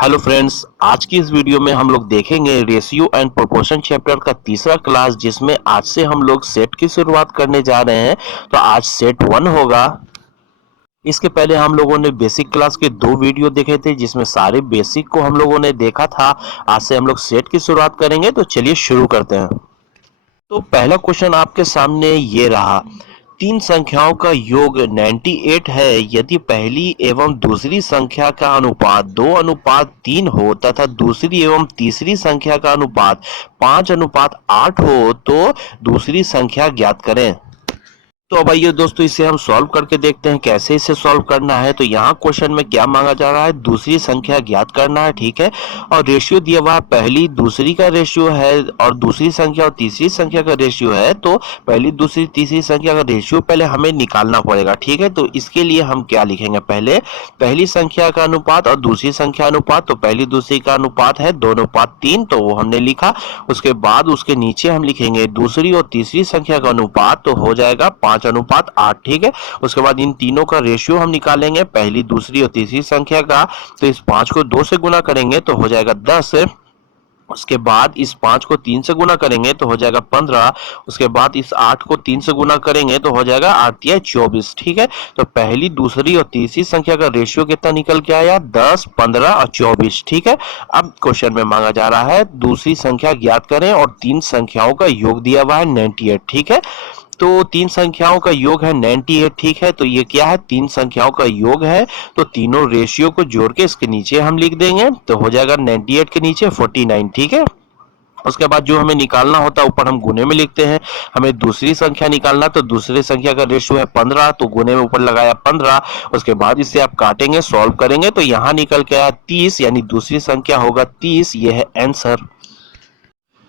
Hello friends, आज की इस वीडियो में हम लोग देखेंगे रेशियो एंड प्रोपोर्शन चैप्टर का तीसरा क्लास, जिसमें आज से हम लोग सेट की शुरुआत करने जा रहे हैं। तो आज सेट 1 होगा। इसके पहले हम लोगों ने बेसिक क्लास के 2 वीडियो देखे थे, जिसमें सारे बेसिक को हम लोगों ने देखा था। आज से हम लोग सेट की शुरुआत करेंगे, तो चलिए शुरू करते हैं। तो पहला क्वेश्चन आपके सामने ये रहा। तीन संख्याओं का योग 98 है यदि पहली एवं दूसरी संख्या का अनुपात 2:3 हो तथा दूसरी एवं तीसरी संख्या का अनुपात 5:8 हो, तो दूसरी संख्या ज्ञात करें। तो अब आइए दोस्तों, इसे हम सॉल्व करके देखते हैं कैसे इसे सॉल्व करना है। तो यहाँ क्वेश्चन में क्या मांगा जा रहा है, दूसरी संख्या ज्ञात करना है, ठीक है। और रेशियो दिया हुआ है, पहली दूसरी का रेशियो है और दूसरी संख्या और तीसरी संख्या का रेशियो है। तो पहली दूसरी तीसरी संख्या का रेशियो पहले हमें निकालना पड़ेगा, ठीक है। तो इसके लिए हम क्या लिखेंगे, पहले पहली संख्या का अनुपात और दूसरी संख्या अनुपात। तो पहली दूसरी का अनुपात है 2:3, तो वो हमने लिखा। उसके बाद उसके नीचे हम लिखेंगे दूसरी और तीसरी संख्या का अनुपात, तो हो जाएगा 5:8, ठीक है। उसके बाद इन तीनों का रेशियो हम निकालेंगे, पहली दूसरी और तीसरी संख्या का। तो इस 5 को 2 से गुना करेंगे तो हो जाएगा 10। उसके बाद इस 5 को 3 से गुना करेंगे तो हो जाएगा 15। उसके बाद इस 8 को 3 से गुना करेंगे तो हो जाएगा 8 या 24, ठीक है। तो पहली दूसरी और तीसरी संख्या का रेशियो कितना निकल के आया, 10, 15 और 24, ठीक है। अब क्वेश्चन में मांगा जा रहा है दूसरी संख्या ज्ञात करें और तीन संख्याओं का योग दिया हुआ है 98, ठीक है। तो तीन संख्याओं का योग है 98, ठीक है। तो ये क्या है, तीन संख्याओं का योग है। तो तीनों रेशियो को जोड़ के इसके नीचे हम लिख देंगे, तो हो जाएगा 98 के नीचे 49, ठीक है। उसके बाद जो हमें निकालना होता है ऊपर हम गुने में लिखते हैं। हमें दूसरी संख्या निकालना, तो दूसरी संख्या का रेशियो है 15, तो गुने में ऊपर लगाया 15। उसके बाद इसे आप काटेंगे, सॉल्व करेंगे तो यहाँ निकल के आया 30, यानी दूसरी संख्या होगा 30। ये है आंसर।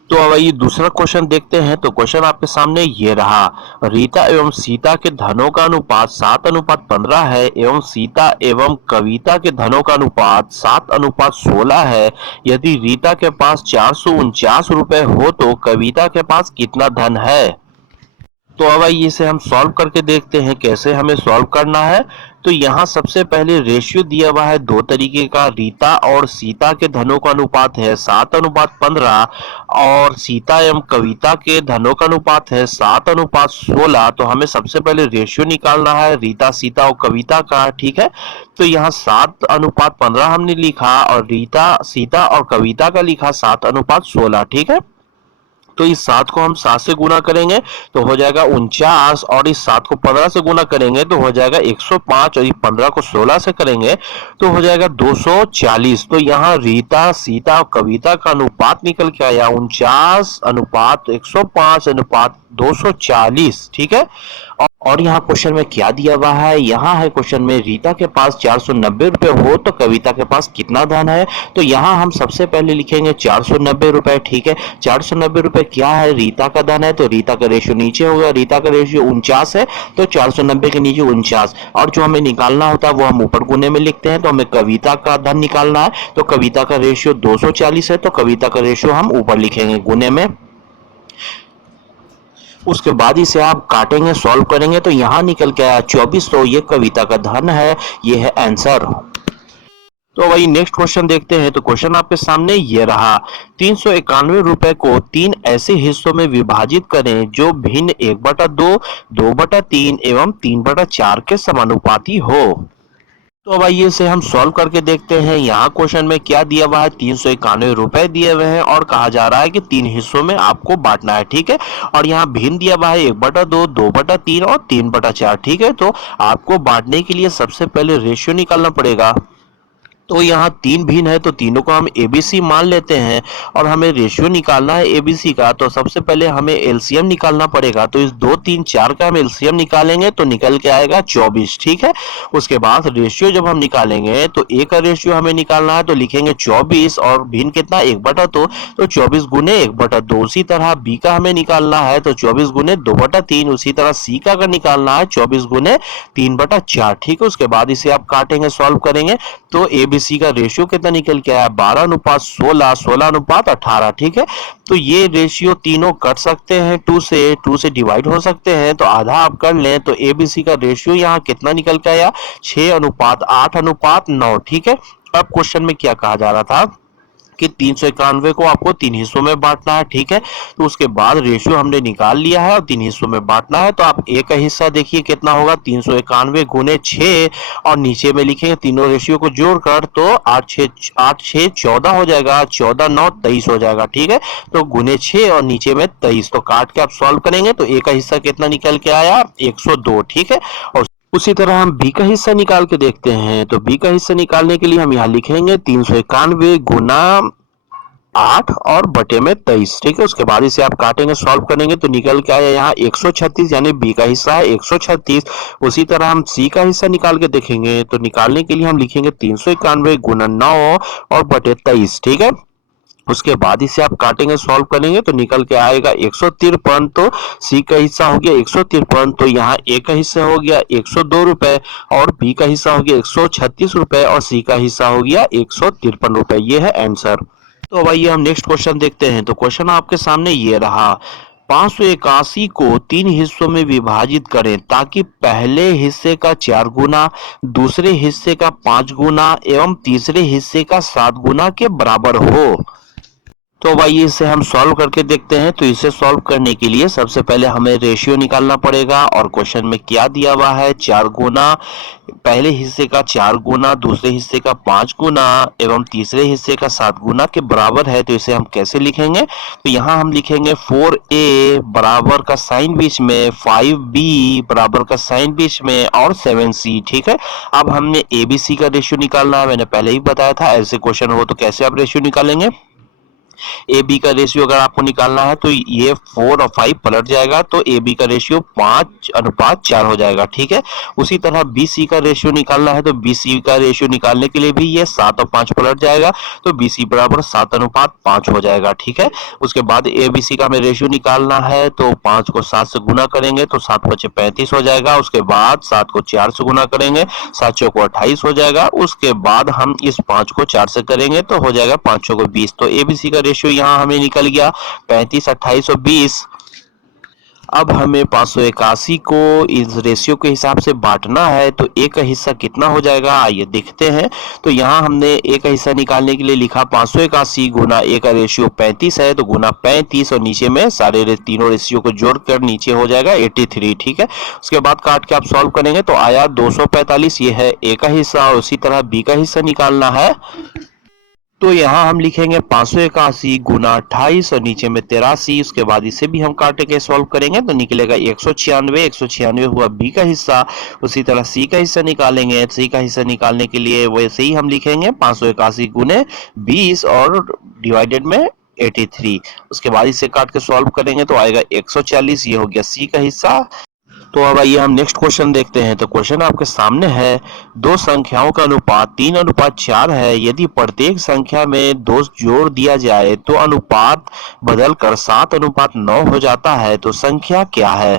तो अब ये दूसरा क्वेश्चन देखते हैं। तो क्वेश्चन आपके सामने ये रहा। रीता एवं सीता के धनों का अनुपात 7:15 है एवं सीता एवं कविता के धनों का अनुपात 7:16 है। यदि रीता के पास 449 रुपए हो तो कविता के पास कितना धन है। तो अब आइए इसे हम सॉल्व करके देखते हैं कैसे हमें सॉल्व करना है। तो यहाँ सबसे पहले रेशियो दिया हुआ है दो तरीके का। रीता और सीता के धनों का अनुपात है 7:15 और सीता एवं कविता के धनों का अनुपात है 7:16। तो हमें सबसे पहले रेशियो निकालना है रीता सीता और कविता का, ठीक है। तो यहाँ 7:15 हमने लिखा और रीता सीता और कविता का लिखा 7:16, ठीक है। तो इस 7 को हम 7 से गुना करेंगे तो हो जाएगा 49, और इस 7 को 15 से गुना करेंगे तो हो जाएगा 105, और इस 15 को 16 से करेंगे तो हो जाएगा 240। तो यहाँ रीता सीता और कविता का अनुपात निकल के आया 49:105:240, ठीक है। और यहाँ क्वेश्चन में क्या दिया हुआ है, यहाँ है क्वेश्चन में रीता के पास 490 रुपए हो तो कविता के पास कितना धन है। तो यहाँ हम सबसे पहले लिखेंगे 490 रुपए, ठीक है। 490 रुपए क्या है, रीता का धन है, तो रीता का रेशियो नीचे होगा। रीता का रेशियो 49 है, तो 490 के नीचे 49, और जो हमें निकालना होता है वो हम ऊपर गुने में लिखते हैं। तो हमें कविता का धन निकालना है, तो कविता का रेशियो 240 है, तो कविता का रेशियो हम ऊपर लिखेंगे गुने में। उसके बाद इसे आप काटेंगे, सॉल्व करेंगे तो यहाँ निकल के आया 24। तो ये कविता का धन है, ये है आंसर। तो वही नेक्स्ट क्वेश्चन देखते हैं। तो क्वेश्चन आपके सामने ये रहा। 391 रुपए को तीन ऐसे हिस्सों में विभाजित करें जो भिन्न 1/2, 2/3 एवं 3/4 के समानुपाती हो। तो अब आइए इसे हम सॉल्व करके देखते हैं। यहाँ क्वेश्चन में क्या दिया हुआ है, 391 रुपए दिए हुए हैं और कहा जा रहा है कि तीन हिस्सों में आपको बांटना है, ठीक है। और यहाँ भिन्न दिया हुआ है 1/2, 2/3 और 3/4, ठीक है। तो आपको बांटने के लिए सबसे पहले रेशियो निकालना पड़ेगा। तो यहाँ तीन भिन्न है तो तीनों को हम एबीसी मान लेते हैं, और हमें रेशियो निकालना है एबीसी का। तो सबसे पहले हमें एलसीएम निकालना पड़ेगा। तो इस 2, 3, 4 का हम एलसीएम निकालेंगे तो निकल के आएगा 24, ठीक है। उसके बाद रेशियो जब हम निकालेंगे तो ए का रेशियो हमें निकालना है, तो लिखेंगे 24, और भिन्न कितना 1/2, तो 24 गुने 1/2। उसी तरह बी का हमें निकालना है, तो 24 गुने 2/3। उसी तरह सी का निकालना है 24 गुने 3/4, ठीक है। उसके बाद इसे आप काटेंगे, सॉल्व करेंगे तो एबीसी का रेशियो कितना निकल के आया, 12:16, 16:18, ठीक है। तो ये रेशियो तीनों कट सकते हैं, 2 से डिवाइड हो सकते हैं, तो आधा आप कर लें तो एबीसी का रेशियो यहाँ कितना निकल के आया, 6:8:9, ठीक है। अब क्वेश्चन में क्या कहा जा रहा था कि 391 को आपको 3 हिस्सों में बांटना है, ठीक है। तो उसके बाद रेशियो हमने निकाल लिया है और 3 हिस्सों में बांटना है। तो आप ए का हिस्सा देखिए कितना होगा, 391 गुने 6, और नीचे में लिखेंगे तीनों रेशियो को जोड़कर, तो 8 6 14 हो जाएगा, 14 9 23 हो जाएगा, ठीक है। तो गुने 6 और नीचे में 23, तो काट के आप सॉल्व करेंगे तो ए का हिस्सा कितना निकल के आया, 102, ठीक है। और उसी तरह हम बी का हिस्सा निकाल के देखते हैं। तो बी का हिस्सा निकालने के लिए हम यहाँ लिखेंगे 391 गुना 8 और बटे में 23, ठीक है। उसके बाद इसे आप काटेंगे, सॉल्व करेंगे तो निकल के आया यहाँ 136, यानी बी का हिस्सा है 136। उसी तरह हम सी का हिस्सा निकाल के देखेंगे। तो निकालने के लिए हम लिखेंगे 391 गुना 9 और बटे 23, ठीक है। उसके बाद इसे आप काटेंगे, सॉल्व करेंगे तो निकल के आएगा 153। तो सी का हिस्सा हो गया 153, तो यहाँ ए का हिस्सा हो गया 102 रुपए और बी का हिस्सा हो गया 136 रुपए और सी का हिस्सा हो गया 153 रुपए। ये है आंसर। तो अब आइए हम नेक्स्ट क्वेश्चन देखते हैं। तो क्वेश्चन आपके सामने ये रहा, 581 को 3 हिस्सों में विभाजित करें ताकि पहले हिस्से का 4 गुना, दूसरे हिस्से का 5 गुना एवं तीसरे हिस्से का 7 गुना के बराबर हो। तो भाई इसे हम सॉल्व करके देखते हैं। तो इसे सॉल्व करने के लिए सबसे पहले हमें रेशियो निकालना पड़ेगा, और क्वेश्चन में क्या दिया हुआ है, 4 गुना, पहले हिस्से का 4 गुना, दूसरे हिस्से का 5 गुना एवं तीसरे हिस्से का 7 गुना के बराबर है। तो इसे हम कैसे लिखेंगे, तो यहाँ हम लिखेंगे 4a बराबर का साइन बीच में, 5b बराबर का साइन बीच में और 7c, ठीक है। अब हमने abc का रेशियो निकालना है, मैंने पहले ही बताया था। ऐसे क्वेश्चन हो तो कैसे आप रेशियो निकालेंगे, ए बी का रेशियो अगर आपको निकालना है तो ये 4 और 5 पलट जाएगा, तो ए बी का रेशियो 5:4 हो जाएगा, ठीक है। उसी तरह बी सी का रेशियो निकालना है तो बी सी का रेशियो निकालने के लिए भी ये 7 और 5 पलट जाएगा, तो बी सी बराबर 7:5 हो जाएगा, ठीक है। उसके बाद ए बी सी का हमें रेशियो निकालना है तो 5 को 7 से गुना करेंगे तो 7 5 35 हो जाएगा। उसके बाद 7 को 4 से गुना करेंगे, 7 चौको 28 हो जाएगा। उसके बाद हम इस 5 को 4 से करेंगे तो हो जाएगा 5 चौको 20। तो एबीसी का रेशियो यहाँ हमें निकल गया 35, 28 और 20। अब हमें 581 को इस रेशियो के हिसाब से बांटना है, तो ए का हिस्सा कितना हो जाएगा आइए देखते हैं। तो यहाँ हमने ए का हिस्सा निकालने के लिए लिखा 581 गुना ए का रेशियो 35 है, तो गुना 35 और नीचे में सारे तीनों रेशियो को जोड़कर नीचे हो जाएगा 83, ठीक है। उसके बाद काट के आप सॉल्व करेंगे तो आया 245, ये है ए का हिस्सा। और उसी तरह बी का हिस्सा निकालना है, तो यहाँ हम लिखेंगे 581 गुना 28 और नीचे में 83। उसके बाद इसे भी हम काटे के सॉल्व करेंगे तो निकलेगा 196, 196 हुआ बी का हिस्सा। उसी तरह सी का हिस्सा निकालेंगे, सी का हिस्सा निकालने के लिए वैसे ही हम लिखेंगे 581 गुने 20 और डिवाइडेड में 83। उसके बाद इसे काट के सॉल्व करेंगे तो आएगा 140, ये हो गया सी का हिस्सा। तो अब आइए हम नेक्स्ट क्वेश्चन देखते हैं। तो क्वेश्चन आपके सामने है, दो संख्याओं का अनुपात 3:4 है। यदि प्रत्येक संख्या में 2 जोड़ दिया जाए तो अनुपात बदलकर 7:9 हो जाता है, तो संख्या क्या है।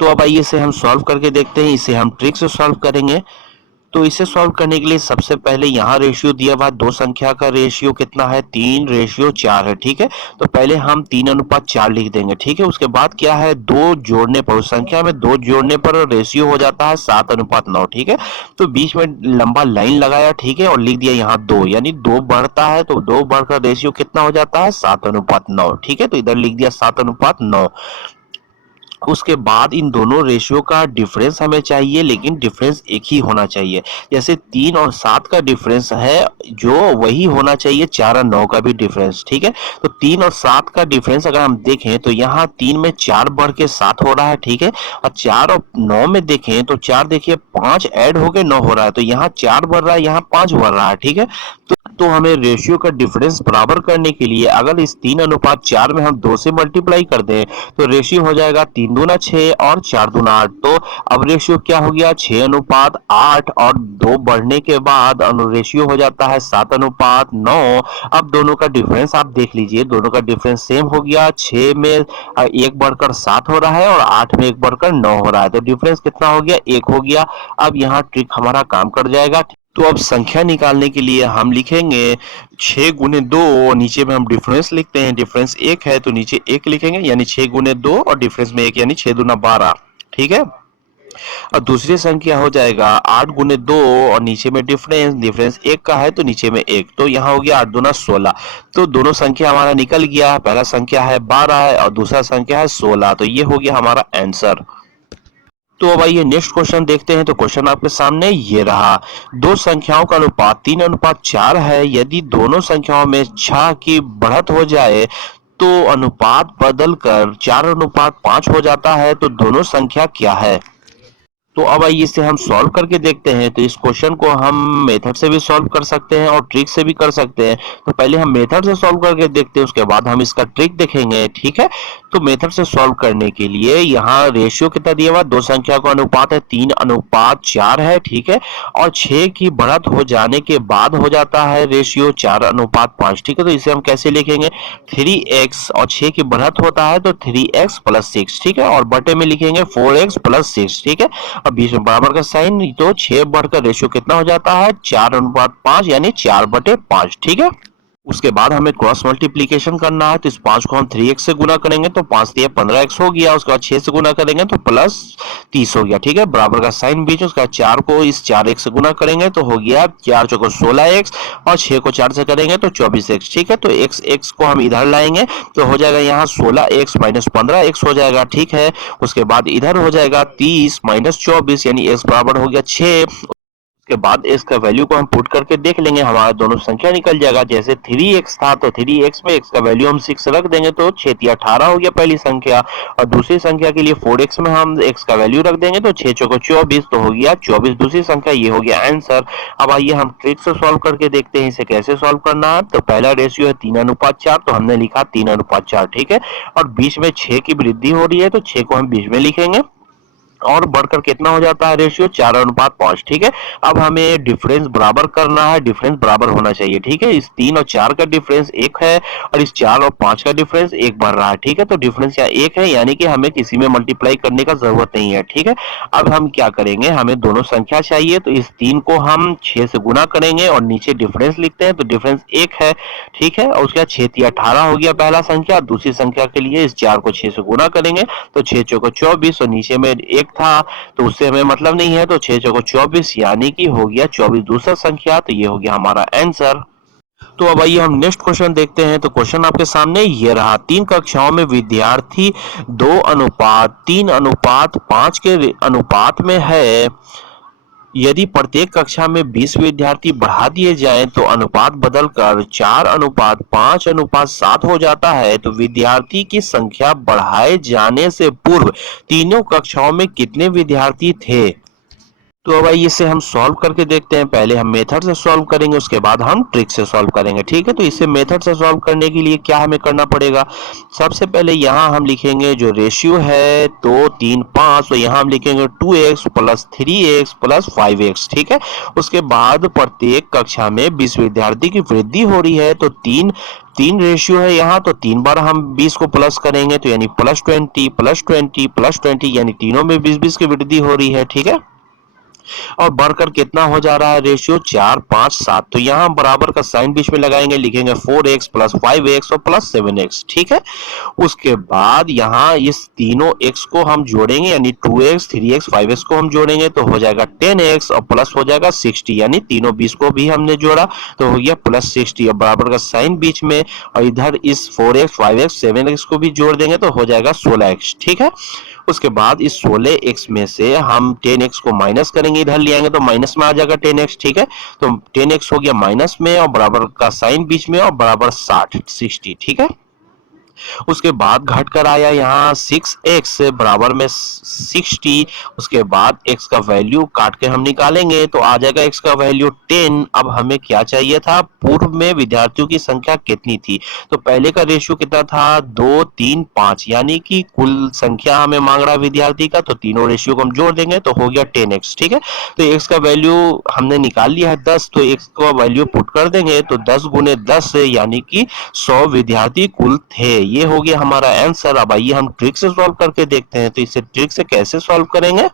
तो अब आइए इसे हम सॉल्व करके देखते हैं। इसे हम ट्रिक से सॉल्व करेंगे। तो इसे सॉल्व करने के लिए सबसे पहले यहाँ रेशियो दिया हुआ, दो संख्या का रेशियो कितना है, 3:4 है, ठीक है। तो पहले हम 3:4 लिख देंगे, ठीक है। उसके बाद क्या है, दो जोड़ने पर, उस संख्या में 2 जोड़ने पर रेशियो हो जाता है 7:9, ठीक है। तो बीच में लंबा लाइन लगाया, ठीक है, और लिख दिया यहाँ 2, यानी 2 बढ़ता है तो 2 बढ़कर रेशियो कितना हो जाता है 7:9, ठीक है। तो इधर लिख दिया 7:9। उसके बाद इन दोनों रेशियो का डिफरेंस हमें चाहिए, लेकिन डिफरेंस एक ही होना चाहिए। जैसे 3 और 7 का डिफरेंस है जो वही होना चाहिए 4 और 9 का भी डिफरेंस, ठीक है। तो 3 और 7 का डिफरेंस अगर हम देखें तो यहाँ 3 में 4 बढ़ के 7 हो रहा है, ठीक है। और 4 और 9 में देखें तो 4 देखिए 5 ऐड होके 9 हो रहा है, तो यहाँ 4 बढ़ रहा है, यहाँ 5 बढ़ रहा है, ठीक है। तो हमें रेशियो का डिफरेंस बराबर करने के लिए अगर इस 3:4 में हम 2 से मल्टीप्लाई कर दें तो रेशियो हो जाएगा 3 दूना 6 और 4 दूना 8। तो अब रेशियो क्या हो गया 6:8, और 2 बढ़ने के बाद रेशियो हो जाता है 7:9। अब दोनों का डिफरेंस आप देख लीजिए, दोनों का डिफरेंस सेम हो गया। 6 में 1 बढ़कर 7 हो रहा है और 8 में 1 बढ़कर 9 हो रहा है, तो डिफरेंस कितना हो गया 1 हो गया। अब यहाँ ट्रिक हमारा काम कर जाएगा। तो अब संख्या निकालने के लिए हम लिखेंगे 6 गुने 2 और नीचे में हम डिफरेंस लिखते हैं, डिफरेंस 1 है तो नीचे 1 लिखेंगे, यानी 6 गुने 2 और डिफरेंस में 1, यानी 6 दूना 12, ठीक है। और दूसरी संख्या हो जाएगा 8 गुने 2 और नीचे में डिफरेंस डिफरेंस 1 का है तो नीचे में 1, तो यहाँ हो गया 8 दूना 16। तो दोनों संख्या हमारा निकल गया, पहला संख्या है 12 है और दूसरा संख्या है 16, तो ये हो गया हमारा आंसर। तो अब आइए नेक्स्ट क्वेश्चन देखते हैं। तो क्वेश्चन आपके सामने ये रहा, दो संख्याओं का अनुपात 3:4 है। यदि दोनों संख्याओं में 6 की बढ़त हो जाए तो अनुपात बदलकर 4:5 हो जाता है, तो दोनों संख्या क्या है? तो अब आइए इसे हम सॉल्व करके देखते हैं। तो इस क्वेश्चन को हम मेथड से भी सॉल्व कर सकते हैं और ट्रिक से भी कर सकते हैं। तो पहले हम मेथड से सॉल्व करके देखते हैं, उसके बाद हम इसका ट्रिक देखेंगे, ठीक है। तो मेथड से सॉल्व करने के लिए यहाँ रेशियो कितना दिया हुआ, दो संख्या का अनुपात है 3:4 है, ठीक है। और 6 की बढ़त हो जाने के बाद हो जाता है रेशियो 4:5, ठीक है। तो इसे हम कैसे लिखेंगे, 3x और 6 की बढ़त होता है तो 3x + 6, ठीक है। और बटे में लिखेंगे 4x + 6, ठीक है। और बीच में बराबर का साइन, तो 6 बढ़कर रेशियो कितना हो जाता है 4:5 यानी 4/5, ठीक है। उसके बाद हमें क्रॉस मल्टीप्लीकेशन करना है, तो इस 5 को हम 3x से गुना करेंगे तो 5 3 15x हो गया। उसके बाद 6 से गुना करेंगे तो +30 हो गया, ठीक है। बराबर का साइन बीच में, उसका 4 को इस 4x से गुना करेंगे तो हो गया 4 चौको 16x और 6 को 4 से करेंगे तो 24x, ठीक है। तो x को हम इधर लाएंगे तो हो जाएगा यहाँ 16x - 15x हो जाएगा, ठीक है। उसके बाद इधर हो जाएगा 30 - 24 यानी x बराबर हो गया 6। उसके बाद इसका वैल्यू को हम पुट करके देख लेंगे, हमारा दोनों संख्या निकल जाएगा। जैसे 3x था तो 3x में x का वैल्यू हम 6 रख देंगे तो 6 × 18 हो गया पहली संख्या। और दूसरी संख्या के लिए 4x में हम x का वैल्यू रख देंगे तो 6 चौको 24, तो हो गया 24 दूसरी संख्या, ये हो गया आंसर। अब आइए हम ट्रिक से सॉल्व करके देखते हैं इसे कैसे सॉल्व करना है। तो पहला रेशियो है 3:4, तो हमने लिखा 3:4, ठीक है। और बीच में 6 की वृद्धि हो रही है तो 6 को हम बीच में लिखेंगे और बढ़कर कितना हो जाता है रेशियो 4:5, ठीक है। अब हमें डिफरेंस बराबर करना है, डिफरेंस बराबर होना चाहिए, ठीक है। इस 3 और 4 का डिफरेंस 1 है और इस 4 और 5 का डिफरेंस 1 बढ़ रहा है, ठीक है। तो डिफरेंस यहाँ 1 है यानी कि हमें किसी में मल्टीप्लाई करने का जरूरत नहीं है, ठीक है। अब हम क्या करेंगे, हमें दोनों संख्या चाहिए तो इस 3 को हम 6 से गुना करेंगे और नीचे डिफरेंस लिखते हैं तो डिफरेंस 1 है, ठीक है। और उसके बाद 6 × 18 हो गया पहला संख्या। दूसरी संख्या के लिए इस 4 को 6 से गुना करेंगे तो 6 चौको 24 और नीचे में 1 था तो उससे हमें मतलब नहीं है, तो 6 चौको 24 यानी कि हो गया 24 दूसरा संख्या, तो ये हो गया हमारा आंसर। तो अब आइए हम नेक्स्ट क्वेश्चन देखते हैं। तो क्वेश्चन आपके सामने ये रहा, 3 कक्षाओं में विद्यार्थी 2:3:5 के अनुपात में है। यदि प्रत्येक कक्षा में 20 विद्यार्थी बढ़ा दिए जाएं तो अनुपात बदलकर 4:5:7 हो जाता है, तो विद्यार्थी की संख्या बढ़ाए जाने से पूर्व तीनों कक्षाओं में कितने विद्यार्थी थे? तो अब आइए इसे हम सॉल्व करके देखते हैं। पहले हम मेथड से सॉल्व करेंगे, उसके बाद हम ट्रिक से सॉल्व करेंगे, ठीक है। तो इसे मेथड से सॉल्व करने के लिए क्या हमें करना पड़ेगा, सबसे पहले यहाँ हम लिखेंगे जो रेशियो है 2 3 5, तो यहाँ हम लिखेंगे 2x + 3x + 5x, ठीक है। उसके बाद प्रत्येक कक्षा में 20 विद्यार्थी की वृद्धि हो रही है तो तीन तीन रेशियो है यहाँ, तो 3 बार हम 20 को प्लस करेंगे तो यानी +20 +20 +20 यानी तीनों में 20-20 की वृद्धि हो रही है, ठीक है। और बढ़कर कितना हो जा रहा है रेशियो 4 5 7, तो यहाँ बराबर का साइन बीच में लगाएंगे, लिखेंगे 4x + 5x और +7x, ठीक है। उसके बाद यहाँ इस तीनों x को हम जोड़ेंगे यानी 2x 3x 5x को हम जोड़ेंगे तो हो जाएगा 10x और प्लस हो जाएगा 60, यानी तीनों 20 को भी हमने जोड़ा तो हो गया +60 और बराबर का साइन बीच में, और इधर इस 4x 5x 7x को भी जोड़ देंगे तो हो जाएगा 16x, ठीक है। उसके बाद इस 16x में से हम 10x को माइनस करेंगे, इधर ले आएंगे तो माइनस में आ जाएगा 10x, ठीक है। तो 10x हो गया माइनस में और बराबर का साइन बीच में और बराबर 60, ठीक है। उसके बाद घटकर आया यहाँ 6x बराबर में 60। उसके बाद x का वैल्यू काट के हम निकालेंगे तो आ जाएगा x का वैल्यू 10। अब हमें क्या चाहिए था, पूर्व में विद्यार्थियों की संख्या कितनी थी। तो पहले का रेशियो कितना था 2 3 5, यानी कि कुल संख्या हमें मांग रहा है विद्यार्थी का, तो तीनों रेशियो को हम जोड़ देंगे तो हो गया 10x, ठीक है। तो x का वैल्यू हमने निकाल लिया है 10, तो x का वैल्यू पुट कर देंगे तो 10 × 10 यानी कि 100 विद्यार्थी कुल थे, ये हो गया हमारा आंसर। अब आइए हम ट्रिक से सॉल्व करके देखते हैं। तो इसे ट्रिक से कैसे सॉल्व करेंगे,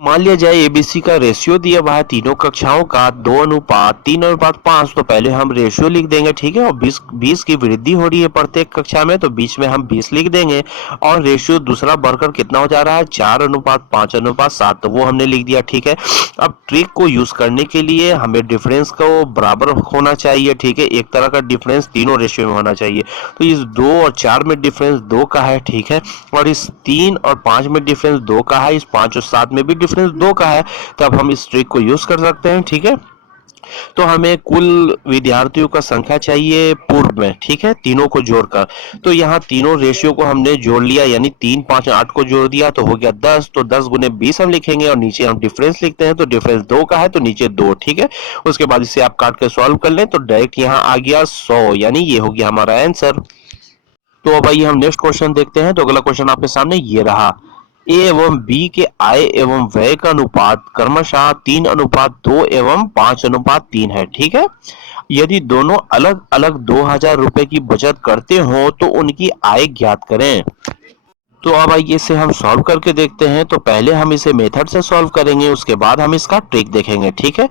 मान लिया जाए एबीसी का रेशियो दिया हुआ है तीनों कक्षाओं का 2:3:5। तो पहले हम रेशियो लिख देंगे, ठीक है। और 20 20 की वृद्धि हो रही है प्रत्येक कक्षा में, तो बीच में हम 20 लिख देंगे। और रेशियो दूसरा बढ़कर कितना हो जा रहा है, 4:5:7। तो वो हमने लिख दिया, ठीक है। अब ट्रिक को यूज करने के लिए हमें डिफरेंस को बराबर होना चाहिए, ठीक है। एक तरह का डिफरेंस तीनों रेशियो में होना चाहिए। तो इस 2 और 4 में डिफरेंस 2 का है, ठीक है। और इस 3 और 5 में डिफरेंस 2 का है, इस 5 और 7 में भी डिफरेंस 2 का है। तब हम इस ट्रिक को यूज कर सकते हैं, ठीक है। तो हमें कुल विद्यार्थियों का संख्या चाहिए पूर्व में, ठीक है, तीनों को जोड़कर। तो यहाँ तीनों रेशियो को हमने जोड़ लिया, यानी 3, 5, 8 को जोड़ दिया तो हो गया 10। तो 10 गुने 20 हम लिखेंगे और नीचे हम डिफरेंस लिखते हैं। तो डिफरेंस 2 का है तो नीचे 2, ठीक है। उसके बाद इसे आप काट के सॉल्व कर लें तो डायरेक्ट यहाँ आ गया 100, यानी ये हो गया हमारा आंसर। तो अब आइए हम नेक्स्ट क्वेश्चन देखते हैं। तो अगला क्वेश्चन आपके सामने ये रहा। ए एवं बी के आय एवं व्यय का अनुपात क्रमशः 3:2 एवं 5:3 है, ठीक है। यदि दोनों अलग अलग 2,000 रुपए की बचत करते हो तो उनकी आय ज्ञात करें। तो अब आइए इसे हम सॉल्व करके देखते हैं। तो पहले हम इसे मेथड से सॉल्व करेंगे, उसके बाद हम इसका ट्रिक देखेंगे, ठीक है।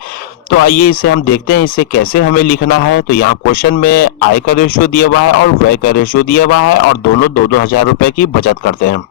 तो आइए इसे हम देखते हैं इसे कैसे हमें लिखना है। तो यहाँ क्वेश्चन में आय का रेशियो दिया हुआ है और व्यय का रेशियो दिया हुआ है और दोनों 2-2 हजार रुपए की बचत करते हैं।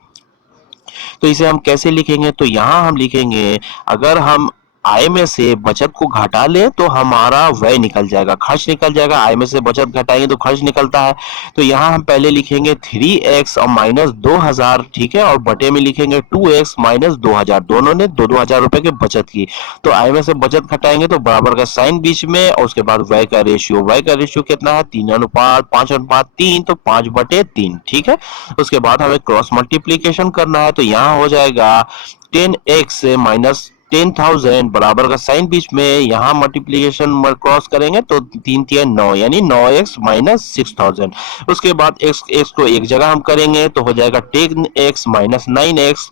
तो इसे हम कैसे लिखेंगे, तो यहाँ हम लिखेंगे, अगर हम आय में से बचत को घटा लें तो हमारा व्यय निकल जाएगा, खर्च निकल जाएगा। आय में से बचत घटाएंगे तो खर्च निकलता है। तो यहाँ हम पहले लिखेंगे 3x और माइनस 2,000, ठीक है। और बटे में लिखेंगे 2x माइनस 2,000। दोनों ने 2-2 हजार रुपए की बचत की। तो आय में से बचत घटाएंगे तो बराबर का साइन बीच में और उसके बाद व्यय का रेशियो कितना है, 3:5:3। तो 5/3, ठीक है। उसके बाद हमें क्रॉस मल्टीप्लीकेशन करना है। तो यहाँ हो जाएगा 10x माइनस 10,000 बराबर का साइन बीच में, यहाँ मल्टीप्लीकेशन क्रॉस करेंगे तो 3×3=9, यानी 9x माइनस 6,000। उसके बाद x को एक जगह हम करेंगे तो हो जाएगा 10x माइनस 9x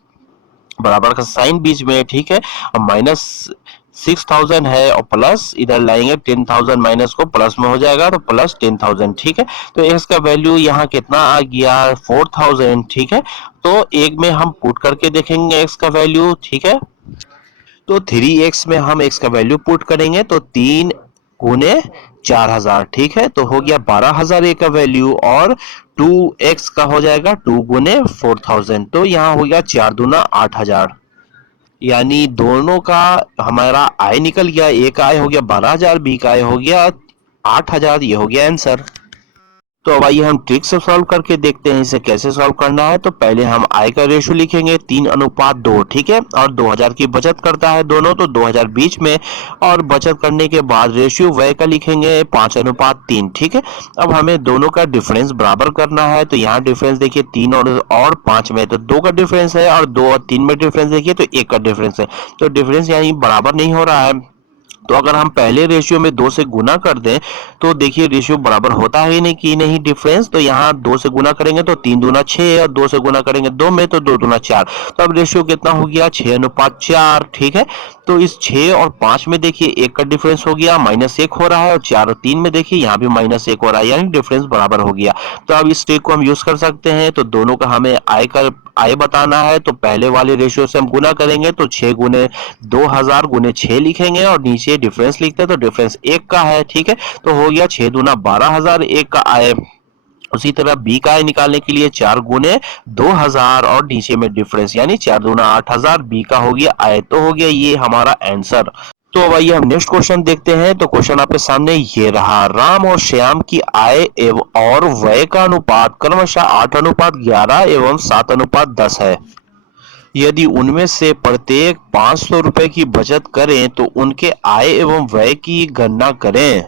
बराबर का साइन बीच में, ठीक है। और माइनस 6,000 है और प्लस इधर लाएंगे 10,000, माइनस को प्लस में हो जाएगा तो प्लस 10,000, ठीक है। तो x का वैल्यू यहाँ कितना आ गया, 4,000, ठीक है। तो एक में हम पुट करके देखेंगे x का वैल्यू, ठीक है। तो 3x में हम x का वैल्यू पुट करेंगे तो 3 गुने 4,000, ठीक है। तो हो गया 12,000 a का वैल्यू और 2x का हो जाएगा 2 गुने 4,000। तो यहाँ हो गया 4×2=8,000, यानी दोनों का हमारा आय निकल गया। ए का आय हो गया 12,000, बी का आय हो गया 8,000। ये हो गया आंसर। तो अब आइए हम ट्रिक से सॉल्व करके देखते हैं इसे कैसे सॉल्व करना है। तो पहले हम आय का रेशियो लिखेंगे 3:2, ठीक है। और 2,000 की बचत करता है दोनों, तो 2,000 बीच में। और बचत करने के बाद रेशियो व्यय का लिखेंगे 5:3, ठीक है। अब हमें दोनों का डिफरेंस बराबर करना है। तो यहाँ डिफरेंस देखिए 3 और 5 में तो 2 का डिफरेंस है और 2 और 3 में डिफरेंस देखिए तो 1 का डिफरेंस है। तो डिफरेंस यानी बराबर नहीं हो रहा है। तो अगर हम पहले रेशियो में 2 से गुना कर दें तो देखिए रेशियो बराबर होता है नहीं कि नहीं डिफरेंस। तो यहाँ 2 से गुना करेंगे तो 3×2=6 और 2 से गुना करेंगे 2 में तो 2×4। तो अब रेशियो कितना हो गया, 6:4, ठीक है। तो इस 6 और 5 में देखिए 1 का डिफरेंस हो गया, -1 हो रहा है। और 4 और 3 में देखिए यहाँ भी -1 हो रहा है, यानी डिफरेंस बराबर हो गया। तो अब इस ट्रिक को हम यूज कर सकते हैं। तो दोनों का हमें आय बताना है। तो पहले वाले रेशियो से हम गुना करेंगे तो 6 गुने 2,000 गुने 6 लिखेंगे और नीचे डिफरेंस लिखते हैं तो डिफरेंस 1 का है, ठीक है। तो हो गया 6×2=12,000 1 का आय। उसी तरह बी का आय निकालने के लिए 4 गुने 2,000 और नीचे में डिफरेंस, यानी 4×2=8,000 बी का हो गया आय। तो हो गया ये हमारा आंसर। तो अब आइए हम नेक्स्ट क्वेश्चन देखते हैं। तो क्वेश्चन आपके सामने ये रहा। राम और श्याम की आय एवं और व्यय का अनुपात क्रमशः 8:11 एवं 7:10 है। यदि उनमें से प्रत्येक 500 रुपए की बचत करें तो उनके आय एवं व्यय की गणना करें।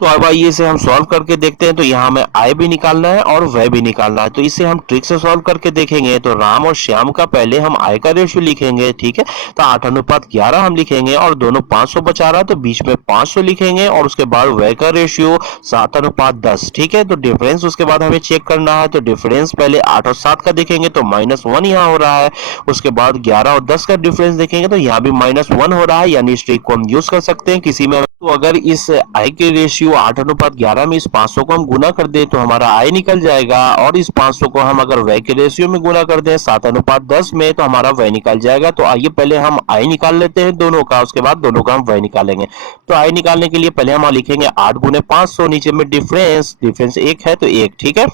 तो अब आइए इसे हम सॉल्व करके देखते हैं। तो यहाँ हमें आय भी निकालना है और व्यय भी निकालना है। तो इसे हम ट्रिक से सॉल्व करके देखेंगे। तो राम और श्याम का पहले हम आय का रेशियो लिखेंगे, ठीक है। तो 8:11 हम लिखेंगे और दोनों 500 बचा रहा है तो बीच में 500 लिखेंगे और उसके बाद व्यय का रेशियो 7:10, ठीक है। तो डिफरेंस उसके बाद हमें चेक करना है। तो डिफरेंस पहले 8 और 7 का देखेंगे तो -1 यहाँ हो रहा है। उसके बाद 11 और 10 का डिफरेंस देखेंगे तो यहाँ भी -1 हो रहा है, यानी इस ट्रिक को हम यूज कर सकते हैं किसी में। तो अगर इस आई के रेशियो 8:11 में इस 500 को हम गुना कर दें तो हमारा आई निकल जाएगा, और इस 500 को हम अगर वै के रेशियो में गुना कर दें 7:10 में तो हमारा वै निकल जाएगा। तो आइए पहले हम आई निकाल लेते हैं दोनों का, उसके बाद दोनों का हम वै निकालेंगे। तो आई निकालने के लिए पहले हम लिखेंगे 8 गुने 500, नीचे में डिफरेंस डिफरेंस 1 है तो 1, ठीक है।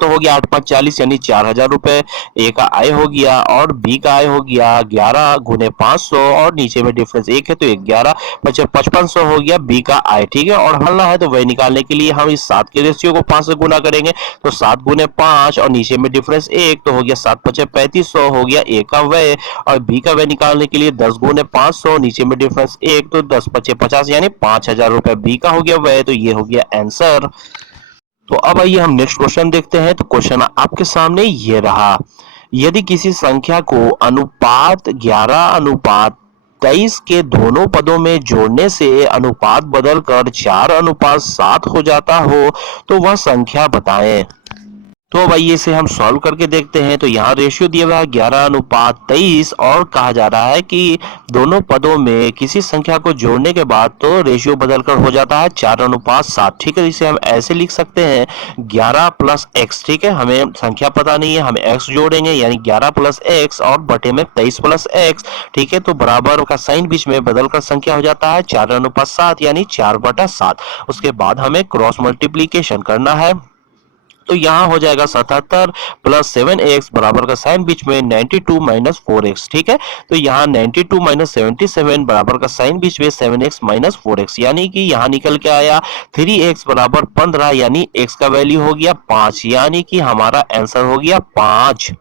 तो हो गया 8×5 = 40 यानी 4,000 रुपए ए का आय हो गया, और बी का आय हो गया 11 गुने 500, और नीचे में डिफरेंस 1 है तो 11 5500 हो गया बी का आय, ठीक है। और हल है तो वही निकालने के लिए हम इस 7 के रेशियो को 5 से गुना करेंगे, तो 7 गुने 5 और नीचे में डिफरेंस 1 तो हो गया 7×5 = 3500 हो गया ए का व्यय। और बी का व्यय निकालने के लिए 10 गुने 500 नीचे में डिफरेंस 1 तो 10×5 = 50 यानी 5,000 रुपए बी का हो गया व्यय। तो ये हो गया आंसर। तो अब आइए हम नेक्स्ट क्वेश्चन देखते हैं। तो क्वेश्चन आपके सामने ये रहा, यदि किसी संख्या को अनुपात 11:23 के दोनों पदों में जोड़ने से अनुपात बदलकर 4:7 हो जाता हो तो वह संख्या बताएं। तो भाई इसे हम सॉल्व करके देखते हैं। तो यहाँ रेशियो दिया हुआ है 11:23, और कहा जा रहा है कि दोनों पदों में किसी संख्या को जोड़ने के बाद तो रेशियो बदलकर हो जाता है 4:7, ठीक है। इसे हम ऐसे लिख सकते हैं 11 प्लस एक्स, ठीक है। हमें संख्या पता नहीं है, हम एक्स जोड़ेंगे यानी 11 प्लस एक्स और बटे में 23 प्लस एक्स, ठीक है। तो बराबर का साइन बीच में बदलकर संख्या हो जाता है 4:7 यानी 4/7। उसके बाद हमें क्रॉस मल्टीप्लीकेशन करना है, तो यहाँ हो जाएगा 77 प्लस 7x बराबर का साइन बीच में 92 माइनस 4x, ठीक है। तो यहाँ 92 माइनस 77 बराबर का साइन बीच में 7x माइनस 4x, यानी कि यहाँ निकल के आया 3x बराबर 15, यानी x का वैल्यू हो गया 5, यानी कि हमारा आंसर हो गया 5।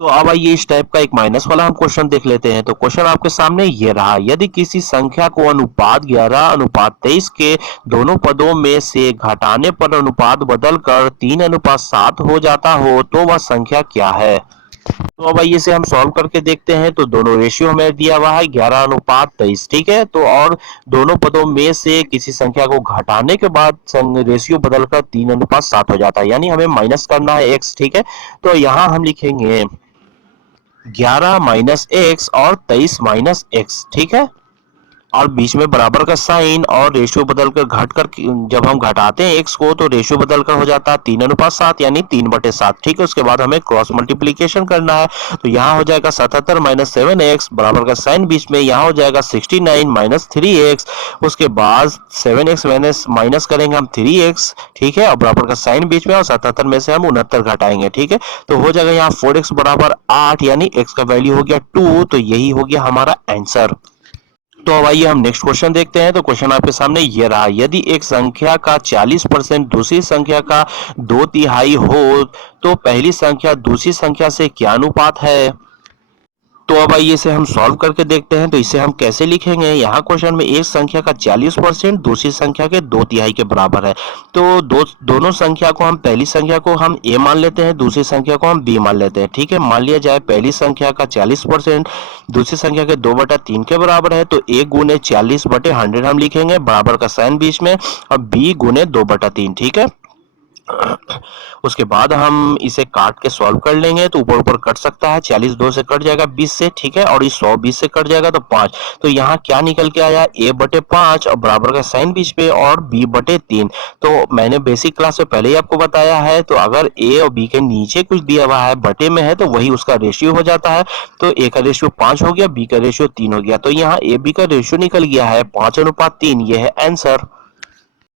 तो अब आइए इस टाइप का एक माइनस वाला हम क्वेश्चन देख लेते हैं। तो क्वेश्चन आपके सामने ये रहा, यदि किसी संख्या को अनुपात 11:23 के दोनों पदों में से घटाने पर अनुपात बदलकर 3:7 हो जाता हो तो वह संख्या क्या है। तो अब आइए इसे हम सॉल्व करके देखते हैं। तो दोनों रेशियो हमें दिया हुआ है 11:23, ठीक है। तो और दोनों पदों में से किसी संख्या को घटाने के बाद रेशियो बदलकर 3:7 हो जाता है, यानी हमें माइनस करना है एक्स, ठीक है। तो यहाँ हम लिखेंगे 11 माइनस एक्स और 23 माइनस एक्स, ठीक है। और बीच में बराबर का साइन और रेशियो बदलकर घटकर जब हम घटाते हैं एक्स को तो रेशियो बदलकर हो जाता है 3:7 यानी 3/7, ठीक है। उसके बाद हमें क्रॉस मल्टीप्लीकेशन करना है, तो यहाँ हो जाएगा 77 माइनस 7x बराबर का साइन बीच में यहाँ हो जाएगा 69 माइनस 3x। उसके बाद 7x माइनस करेंगे हम 3x, ठीक है, और बराबर का साइन बीच में, और 77 में से हम 69 घटाएंगे, ठीक है। तो हो जाएगा यहाँ 4x बराबर 8 यानी x का वैल्यू हो गया 2। तो यही हो गया हमारा आंसर। तो अब आइए हम नेक्स्ट क्वेश्चन देखते हैं। तो क्वेश्चन आपके सामने ये रहा, यदि एक संख्या का 40% दूसरी संख्या का 2/3 हो तो पहली संख्या दूसरी संख्या से क्या अनुपात है। तो अब आइए इसे हम सॉल्व करके देखते हैं। तो इसे हम कैसे लिखेंगे, यहाँ क्वेश्चन में एक संख्या का 40% दूसरी संख्या के 2/3 के बराबर है। तो दोनों संख्या को हम, पहली संख्या को हम a मान लेते हैं, दूसरी संख्या को हम b मान लेते हैं, ठीक है। मान लिया जाए पहली संख्या का 40% दूसरी संख्या के 2/3 के बराबर है, तो a गुने 40/100 हम लिखेंगे, बराबर का साइन बीच में, और b गुने 2/3, ठीक है। उसके बाद हम इसे काट के सॉल्व कर लेंगे, तो ऊपर ऊपर कट सकता है, 40 2 से कट जाएगा 20 से, ठीक है, और इस 100 20 से कट जाएगा तो 5। तो यहाँ क्या निकल के आया a/5 और बराबर का साइन बीच पे और b/3। तो मैंने बेसिक क्लास में पहले ही आपको बताया है, तो अगर a और b के नीचे कुछ दिया हुआ है बटे में है तो वही उसका रेशियो हो जाता है। तो a का रेशियो 5 हो गया, b का रेशियो 3 हो गया, तो यहाँ a b का रेशियो निकल गया है 5:3। ये है आंसर।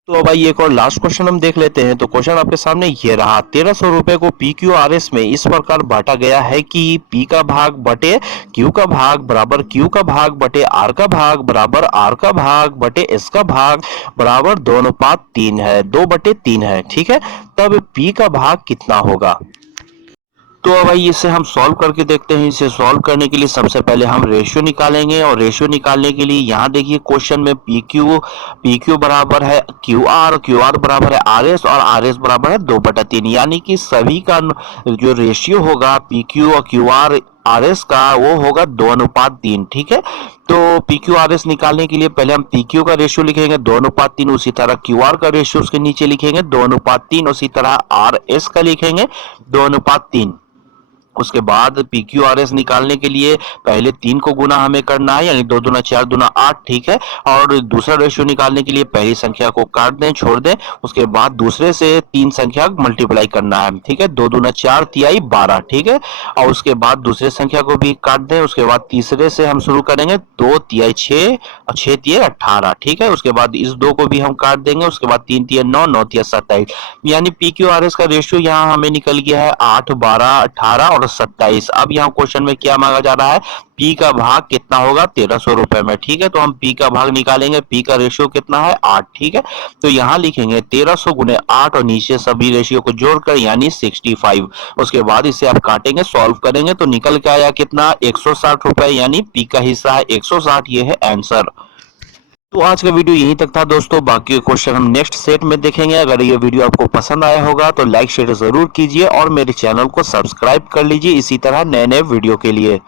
तो अब भाई एक और लास्ट क्वेश्चन हम देख लेते हैं। तो क्वेश्चन आपके सामने ये रहा, 1300 रुपए को PQRS में इस प्रकार बांटा गया है कि P का भाग बटे Q का भाग बराबर Q का भाग बटे R का भाग बराबर R का भाग बटे S का भाग बराबर 2:3 है, 2/3 है, ठीक है। तब P का भाग कितना होगा। तो अब भाई इसे हम सॉल्व करके देखते हैं। इसे सॉल्व करने के लिए सबसे पहले हम रेशियो निकालेंगे, और रेशियो निकालने के लिए यहाँ देखिए क्वेश्चन में PQ बराबर है QR बराबर है RS और RS बराबर है 2/3, यानी कि सभी का जो रेशियो होगा PQ और QR RS का वो होगा 2:3, ठीक है। तो PQRS निकालने के लिए पहले हम PQ का रेशियो लिखेंगे 2:3, उसी तरह QR का रेशियो उसके नीचे लिखेंगे 2:3, उसी तरह RS का लिखेंगे 2:3। उसके बाद PQRS निकालने के लिए पहले 3 को गुना हमें करना है, यानी 2 दूना 4 दूना 8, ठीक है। और दूसरा रेशियो निकालने के लिए पहली संख्या को काट दें, छोड़ दें, उसके बाद दूसरे से 3 संख्या मल्टीप्लाई करना है, ठीक है। 2 दूना 4 तिहाई 12, ठीक है। और उसके बाद दूसरे संख्या को भी काट दें, उसके बाद तीसरे से हम शुरू करेंगे, 2 तिहाई 6 और 6 तिहाई 18, ठीक है। उसके बाद इस 2 को भी हम काट देंगे, उसके बाद 3 तिहाई 9, 9 तिहाई 27, यानी PQRS का रेशियो यहाँ हमें निकल गया है 8, 12, 18 और 27। अब यहाँ क्वेश्चन में क्या मांगा जा रहा है, P का भाग कितना होगा 1300 रुपए में, ठीक है। तो हम P का भाग निकालेंगे, P का रेशियो कितना है 8, ठीक है। तो यहाँ लिखेंगे 1300 गुने 8 और नीचे सभी रेशियो को जोड़कर यानी 65। उसके बाद इसे आप काटेंगे, सॉल्व करेंगे तो निकल के आया कितना 160 रुपए, यानी P का हिस्सा है 160, ये है आंसर। तो आज का वीडियो यहीं तक था दोस्तों, बाकी क्वेश्चन हम नेक्स्ट सेट में देखेंगे। अगर ये वीडियो आपको पसंद आया होगा तो लाइक शेयर जरूर कीजिए और मेरे चैनल को सब्सक्राइब कर लीजिए इसी तरह नए नए वीडियो के लिए।